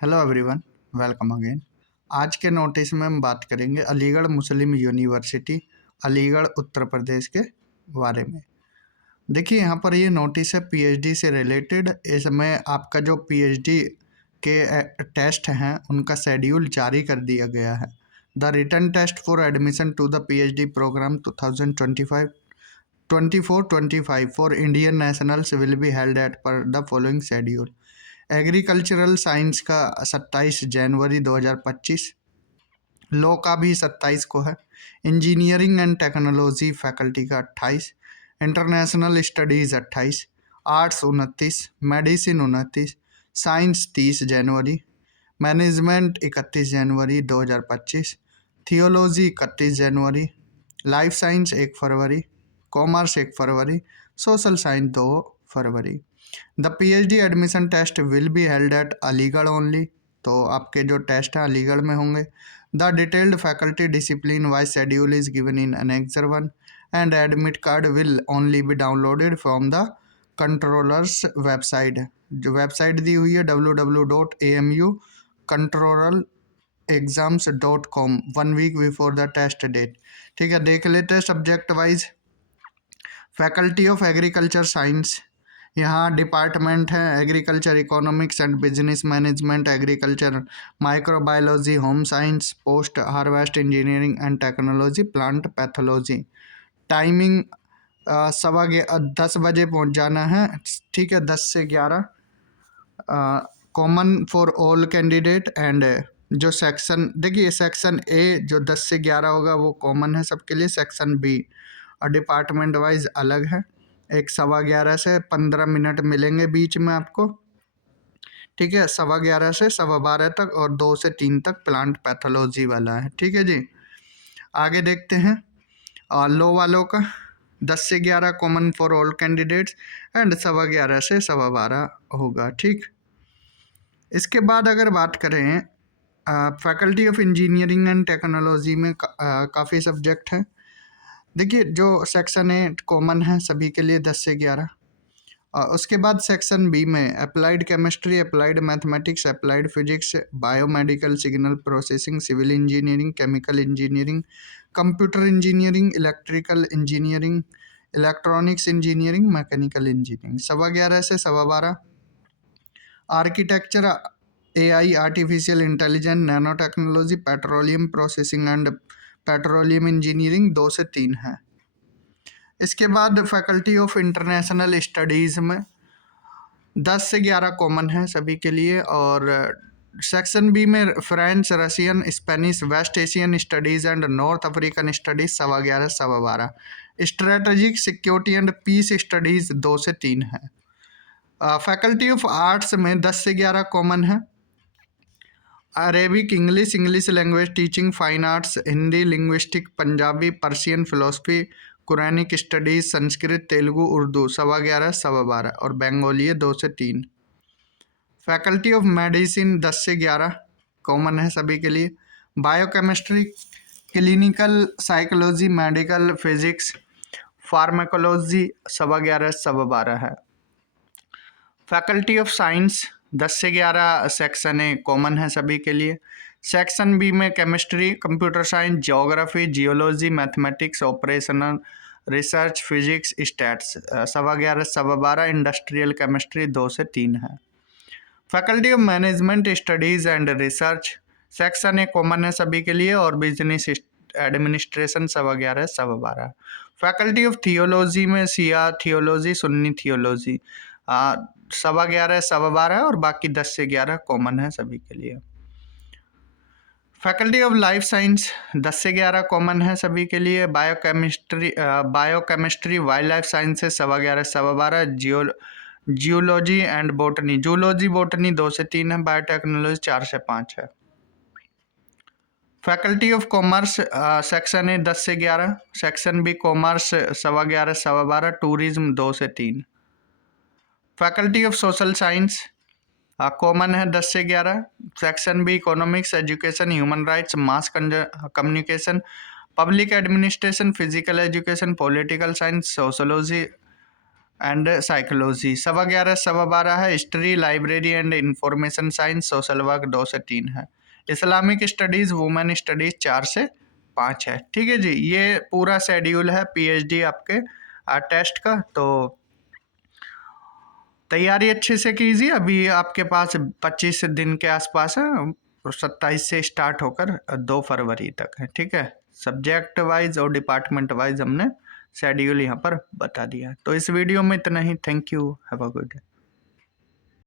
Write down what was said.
Hello everyone, welcome again. आज के notice में हम बात करेंगे अलीगढ़ मुस्लिम यूनिवर्सिटी, अलीगढ़ उत्तर प्रदेश के बारे में। देखिए, यहाँ पर ये नोटिस है पीएचडी से रिलेटेड। इसमें आपका जो पीएचडी के टेस्ट हैं उनका शेड्यूल जारी कर दिया गया है। The written test for admission to the PhD programme 2025 24-25 for Indian nationals will be held at पर the following schedule. Agricultural science का 27 जनवरी 2025, लॉ का भी 27 को है, इंजीनियरिंग एंड टेक्नोलॉजी फैकल्टी का 28, international studies 28, arts 29, medicine 29, science 30 जनवरी, management 31 जनवरी 2025, theology 31 जनवरी, लाइफ साइंस 1 फरवरी, कॉमर्स 1 फरवरी, सोशल साइंस 2 फरवरी। The PhD admission test will be held at Aligarh only. तो आपके जो टेस्ट हैं अलीगढ़ में होंगे। The detailed faculty discipline wise schedule is given in annexure 1 and admit card will only be downloaded from the controllers website. जो website दी हुई है www.amucontrolexams.com 1 week before the test date. ठीक है, देख लेते हैं subject wise. Faculty of agriculture science, यहाँ डिपार्टमेंट है agriculture economics and business management, agriculture microbiology, home science, post harvest engineering and technology, plant pathology. Timing 10 बजे पहुँच जाना है। ठीक है, 10 से 11। Common for all candidate. And जो सेक्शन, देखिए सेक्शन ए जो 10 से 11 होगा वो कॉमन है सबके लिए। सेक्शन बी और डिपार्टमेंट वाइज अलग है। 11:15 से 15 मिनट मिलेंगे बीच में आपको। ठीक है, 11:15 से 12:15 तक और 2 से 3 तक प्लांट पैथोलॉजी वाला है। ठीक है जी, आगे देखते हैं। और लो वालों का 10 से 11 common for all candidates and 11:15 से 12:15 होगा। ठीक, इसके बाद अगर बात करें faculty of engineering and technology में काफ़ी सब्जेक्ट हैं। देखिए, जो सेक्शन ए कॉमन है सभी के लिए 10 से 11। उसके बाद सेक्शन बी में applied chemistry, applied mathematics, applied physics, biomedical, signal processing, civil engineering, chemical engineering, computer engineering, electrical engineering, electronics engineering, mechanical engineering. 11:15 से 12:15। Architecture, AI, artificial intelligence, nano technology, petroleum processing and petroleum engineering 2 से 3 है। इसके बाद faculty of international studies में 10 से 11 common है सभी के लिए। और सेक्शन बी में French, Russian, Spanish, West Asian studies and North African studies 11:15 से 12:15। Strategic security and peace studies 2 से 3 है। फैकल्टी ऑफ आर्ट्स में 10 से 11 कॉमन है। Arabic, English, English language teaching, fine arts, Hindi, linguistic, Punjabi, Persian, philosophy, Quranic studies, Sanskrit, Telugu, Urdu 11:15 से 12:15 और बंगाली 2 से 3। Faculty of medicine 10 से 11 कॉमन है सभी के लिए। Biochemistry, clinical psychology, medical physics, pharmacology 11:15 से 12:15 है। फैकल्टी ऑफ साइंस 10 से 11 सेक्शन ए कॉमन है सभी के लिए। सेक्शन बी में chemistry, computer science, geography, geology, mathematics, operational research, physics, stats 11:15 से 12:15। इंडस्ट्रियल केमिस्ट्री 2 से 3 है। Faculty of management studies and research section A common है सभी के लिए और बिजनेस एडमिनिस्ट्रेशन 11:15 से 12:15। फैकल्टी ऑफ थियोलॉजी में शिया थियोलॉजी, सुन्नी थियोलॉजी 11:15 से 12:15 और बाकी 10 से 11 कॉमन है सभी के लिए। फैकल्टी ऑफ लाइफ साइंस 10 से 11 कॉमन है सभी के लिए। बायोकेमिस्ट्री, वाइल्ड लाइफ साइंसेस 11:15 से 12:15। Geology and botany, zoology botany 2 से 3 है। बायोटेक्नोलॉजी 4 से 5 है। Faculty of commerce section A 10 से 11, सेक्शन बी कॉमर्स 11:15 से 12:15। टूरिज्म 2 से 3। Faculty of social science common है 10 से 11, section B economics, education, human rights, mass communication, public administration, physical education, political science, sociology and psychology 11:15 12:15 है। History, library and information science, social work 2 से 3 है। Islamic studies, women studies 4 से 5 है। ठीक है जी, ये पूरा शेड्यूल है पीएचडी आपके टेस्ट का। तो तैयारी अच्छे से कीजिए। अभी आपके पास 25 दिन के आसपास है, 27 से स्टार्ट होकर 2 फरवरी तक है। ठीक है, सब्जेक्ट वाइज और डिपार्टमेंट वाइज हमने शेड्यूल यहाँ पर बता दिया। तो इस वीडियो में इतना ही। Thank you, have a good day.